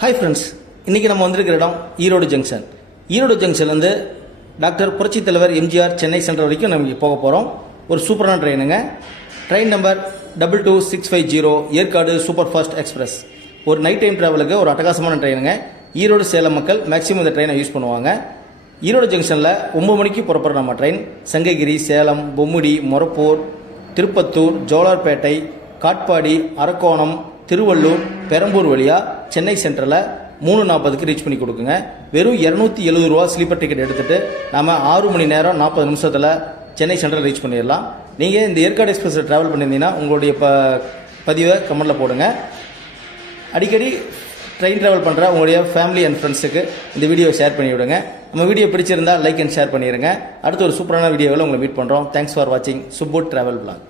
Hi friends, இன்றைக்கி நம்ம வந்திருக்கிற இடம் ஈரோடு ஜங்ஷன். ஈரோடு ஜங்ஷன்லேருந்து டாக்டர் புரட்சி தலைவர் எம்ஜிஆர் சென்னை சென்ட்ரல் வரைக்கும் நம்ம போக போகிறோம். ஒரு சூப்பரான ட்ரெயினுங்க. Train number 22650 Yercaud super fast express. ஒரு நைட் டைம் ட்ராவலுக்கு ஒரு அட்டகாசமான ட்ரெயினுங்க. ஈரோடு சேலம் மக்கள் மேக்ஸிமம் இந்த ட்ரெயினை யூஸ் பண்ணுவாங்க. ஈரோடு ஜங்ஷனில் 9 மணிக்கு புறப்படுற நம்ம ட்ரெயின் சங்ககிரி, சேலம், பொம்முடி, மொரப்பூர், திருப்பத்தூர், ஜோலார்பேட்டை, காட்பாடி, அரக்கோணம், திருவள்ளூர், பெரம்பூர் வழியாக சென்னை சென்ட்ரலில் 3:40க்கு ரீச் பண்ணி கொடுக்குங்க. வெறும் 270 ரூபா ஸ்லீப்பர் டிக்கெட் எடுத்துகிட்டு நம்ம 6 மணி நேரம் 40 நிமிஷத்தில் சென்னை சென்ட்ரல் ரீச் பண்ணிடலாம். நீங்கள் இந்த ஏற்காடு எக்ஸ்பிரஸில் ட்ராவல் பண்ணியிருந்தீங்கன்னா உங்களுடைய பதிவை கமெண்டில் போடுங்க. அடிக்கடி ட்ரெயின் ட்ராவல் பண்ணுற உங்களுடைய ஃபேமிலி அண்ட் ஃப்ரெண்ட்ஸுக்கு இந்த வீடியோ ஷேர் பண்ணி விடுங்க. நம்ம வீடியோ பிடிச்சிருந்தால் லைக் அண்ட் ஷேர் பண்ணிடுங்க. அடுத்து ஒரு சூப்பரான வீடியோவில் உங்களை மீட் பண்ணுறோம். தேங்க்ஸ் ஃபார் வாட்சிங் சுப்பு ட்ராவல் பிளாக்.